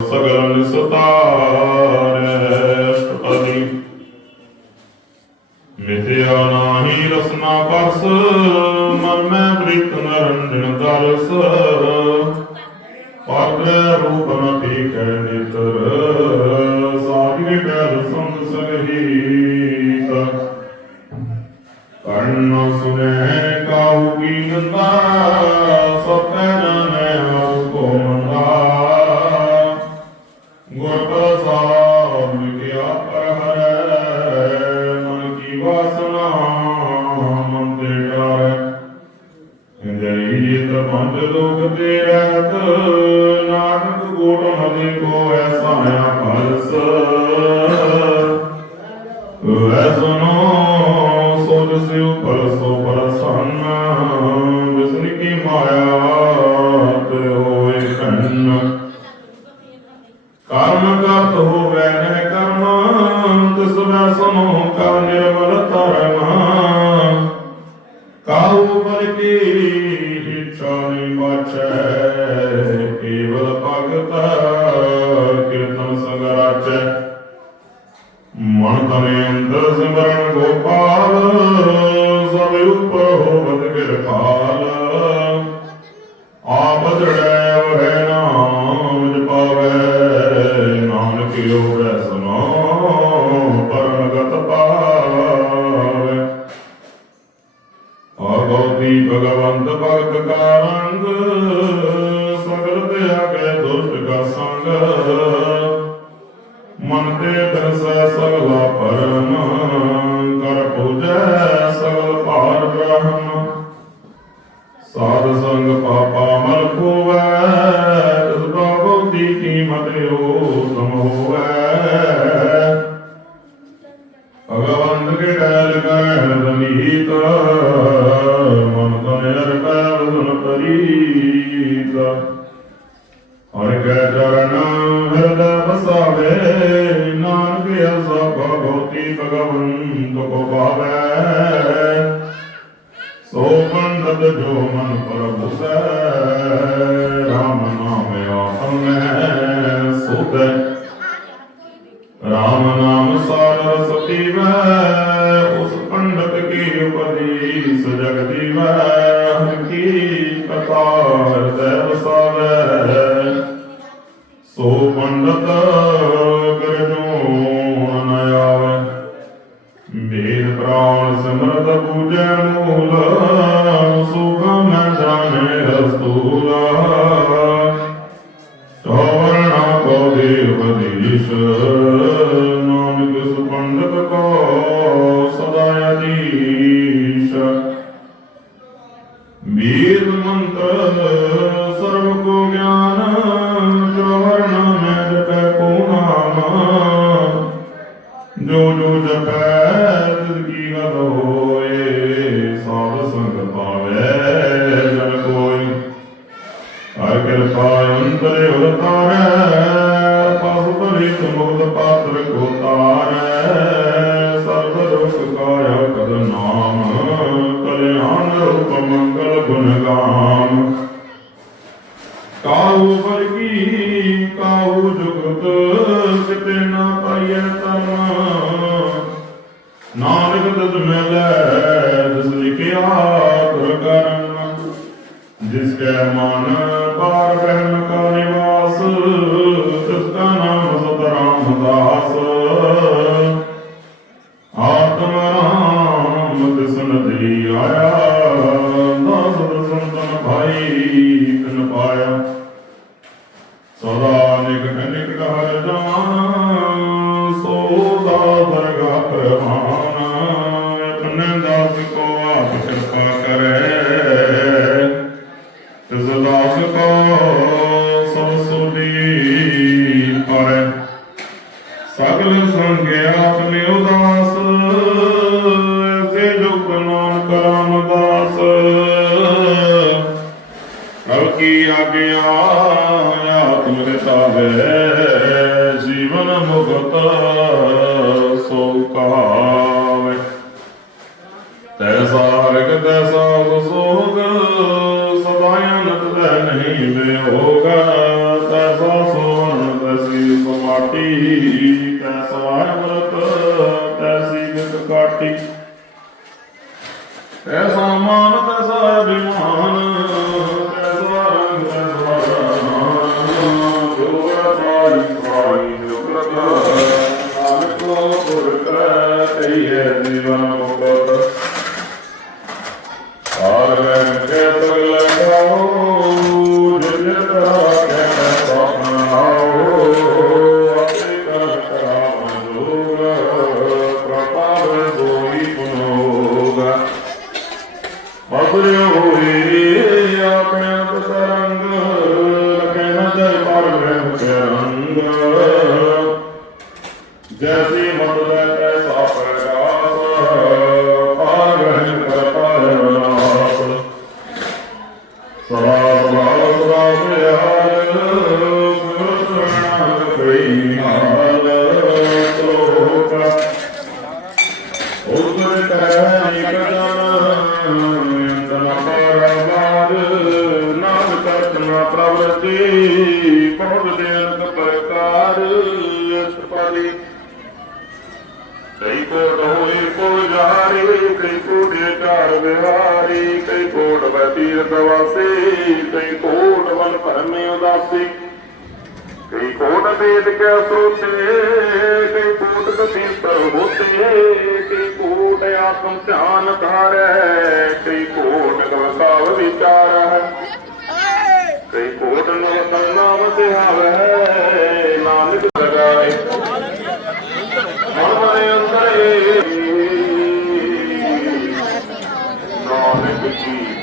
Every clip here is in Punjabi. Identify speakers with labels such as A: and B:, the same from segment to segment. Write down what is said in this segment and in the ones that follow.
A: ਸਗਲ ਨਿਸਤਾਰੈ ਅਸ਼ਟਪਦੀ ਮਿਥਿਆ ਨਾਹੀ ਰਸਨਾ ਪਰਸ ਮਨ ਮੈਂ ਬ੍ਰਿਤ ਨਰੰਜਨ ਦਰਸ। ਪਾਗ੍ਰਹਿ ਰੂਪ ਨ ਠੀਕੈ ਨਿਤਰ। ਜਈ ਜਿਤ ਪੰਜ ਲੋਕ ਤੇ ਰਹਿਤ ਨਾਨਕ ਗੋਟ ਹਦੇ ਕੋ ਐਸਾ ਆਖਲਸ ਵੈ ਸੁਨੋ ਸੋਜ ਸਿਉ ਪਰ ਸੋ ਪ੍ਰਸੰਨ ਕੀ ਮਾਇਆ ਤੇ ਹੋਏ ਕੰਨ ਕਰਮ ਕਰਤ ਹੋਵੇ ਨਹਿ ਕਰਮ, ਤਿਸ ਵੈ ਕਰ ਨਿਰਮਲ ਧਰਮ। ਕਾਹੂ ਪਰ ਕੀ ਨਹੀਂ ਕੇਵਲ ਭਗਤ ਕੀਰਤਨ ਸੰਗਰਾਚੈ ਮਨ ਤਨੇ ਅੰਦਰ ਸਿਮਰਨ ਗੋਪਾਲ ਸਭ ਉਪਰ ਹੋਵਤ ਕਿਰਪਾਲ। ਆਗੋਤੀ ਭਗਵੰਤ ਭਗਤ ਕਾ ਰੰਗ, ਸਗਲ ਤੇ ਆਗੇ ਦੁਸ਼ਟ ਕਾ ਸੰਗ। ਮਨ ਤੇ ਦਰਸੈ ਸਗਲਾ ਪਰਮ, ਕਰ ਪੂਜੈ ਭਗਵੰਤ ਕੋ ਭਾਵੈ। ਸੋ ਪੰਡਤ ਜੋ ਮਨ ਪ੍ਰਭੂ ਸੈ, ਰਾਮ ਨਾਮ ਆਪਨੇ ਸੁਧੈ ਰਾਮ ਨਾਮ ਸਾਰ ਸਤੀ ਮੈਂ ਉਸ ਪੰਡਤ ਕੀ ਉਪਦੀਸ ਜਗ ਦੀਵੈ ਹਰਿ ਕੀ ਕਥਾ ਹਿਰਦੈ ਵਸਾਵੈ ਸੋ ਪੰਡਤ ਜੋ ਜੋ ਜਪੈ ਜਿਸ ਕੈ ਮਨ ਪਾਰ ਬਹਿਨ ਕਾ ਨਿਵਾਸ ਤਿਸ ਕਾ ਨਾਮ ਸਤ ਰਾਮਦਾਸ ਆਤਮ ਰਾਮ ਤਿਸ ਨਦੀ ਆਇਆ, ਦਾਸ ਸੰਤਨ ਭਾਈ ਤਨ ਪਾਇਆ। ਸਦਾ ਨਿਕ ਨਿਕ ਹਰ ਜਾਨ ਸਦਾ ਅਨੰਤ ਪ੍ਰਵਰਤੀ ਦੇਨ ਪ੍ਰਕਾਰ ਸਪਾਲੀ ਕਈ ਕੋਟ ਹੋਏ ਕੋ ਜਾਰੇ, ਕਈ ਕੋਟੇ ਘਰ ਵਿਹਾਰੀ, ਕਈ ਕੋਟ ਬਤੀਰ ਦਵਾਸੀ ਕਈ ਕੋਟ ਵਨ ਭਰਮੇ ਉਦਾਸੀ। ਕਈ ਕੋਟ ਵੇਦ ਕੇ ਸੋਤੇ ਕਈ ਕੋਟ ਕਤੀਸਰ ਹੋਤੇ, ਕਈ ਕੋਟ ਆਤਮ ਧਿਆਨ ਧਾਰੈ।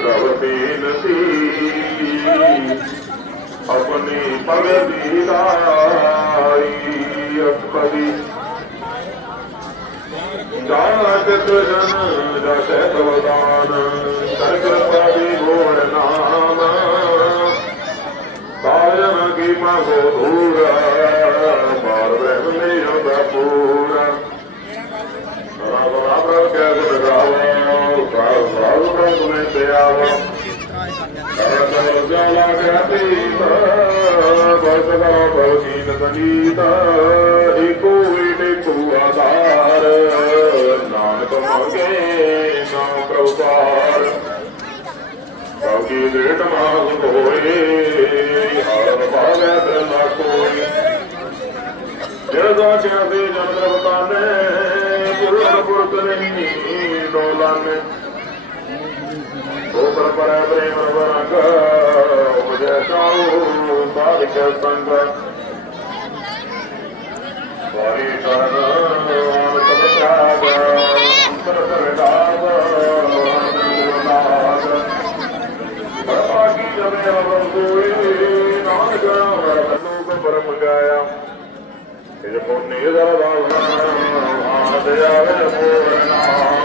A: نگ پو نال به مور باري ڀا ਸਾਰ ਸਾਰ ਬ੍ਰਹਮ ਮੈਂ ਤੇ ਆਵੋ ਕਰਤਲ ਜਾਲਾ ਬਸ ਕਰੋ ਬਲਕੀਨ ਤਨੀਤ ਏਕੋ ਏਕੋ ਆਧਾਰ ਨਾਨਕ ਮੰਗੇ ਨਾਮ ਪ੍ਰਭਾਰ ਬਾਕੀ ਦੇਟ ਮਾਗ ਹੋਏ ਹਰ ਭਾਵੇ ਨਾ ਕੋਈ ਜਦੋਂ ਚਾਹੇ ਜੰਦਰ ਬਤਾਨੇ ਪੁਰਖ ਪੁਰਖ ਨਹੀਂ ਡੋਲਾਨੇ ਉਪਰ ਪਰ ਪ੍ਰੇਮ ਉਪਜੈ ਚਾਉ ਬਾਰਿਕ ਸੰਗ ਵਾਰੀ ਕਰਨ ਆਨ ਤਪਤਾਗ ਅੰਤਰ ਸਰਦਾਗ ਨਾਗ ਬਾਕੀ ਜਮੇ ਅਵਰ ਨਾਨਕ ਲੋਕ ਪਰਮ ਗਾਇਆ ਇਹ ਪੁੰਨੇ ਦਾ ਦਾਵਨਾ ਆਦ ਜਾਵੇ ਪੂਰਨ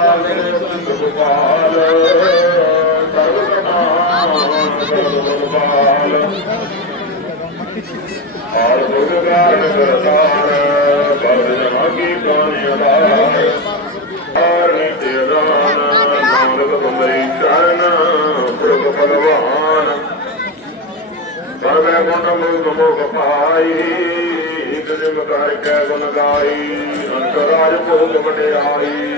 A: ਆਨੰਦ ਦੇ ਗੋਪਾਲ ਸਰਵ ਨਾਮ ਸਰਵ ਕਰਤਾਰ ਬਲ ਜਨਾ ਕੀ ਅਦਾਰ ਹਰ ਨਿਤਿ ਰਾਨ ਨਾਨਕ ਤੁਮਰੀ ਚਰਨ ਪ੍ਰਭ ਭਗਵਾਨ ਸਰਵੇ ਗੁਣ ਮੁਖ ਮੁਖ ਪਾਈ ਇਕ ਜਿਮ ਕਰ ਕੈ ਗੁਣ ਗਾਈ ਅੰਤਰਾਜ ਭੋਗ ਵਡਿਆਈ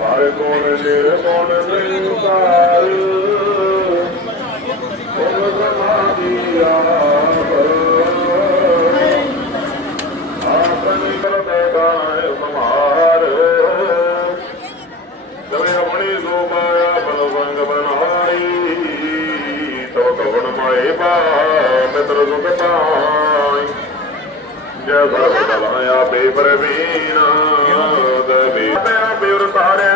A: ਹਰ ਕੈ ਸੇਵਾ ਮਿਤਰ ਸੁਖ ਪਾਈ। ਜੈ ਸਰਬ ਕਲਾਇਆ ਬੇਵਰ ਵੀਨਾ ਦਬੀ ਮੇਰਾ ਬਿਵਰ ਤਾਰੇ,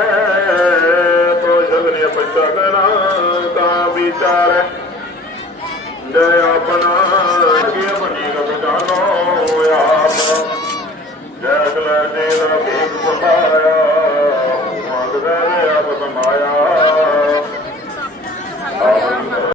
A: ਤੋ ਜਗਨੇ ਪਛਾਨਣਾ ਤਾ ਵਿਚਾਰ। ਜੈ ਆਪਣਾ ਕੀ ਮਨੀ ਕਬਦਾਨੋ ਆਪ। ਜੈ ਕਲਾ ਦੇ ਦਾ ਭੇਖ ਪਹਾਇਆ ਮੰਗਦਾ ਰੇ ਆਪ ਸਮਾਇਆ ਆਪ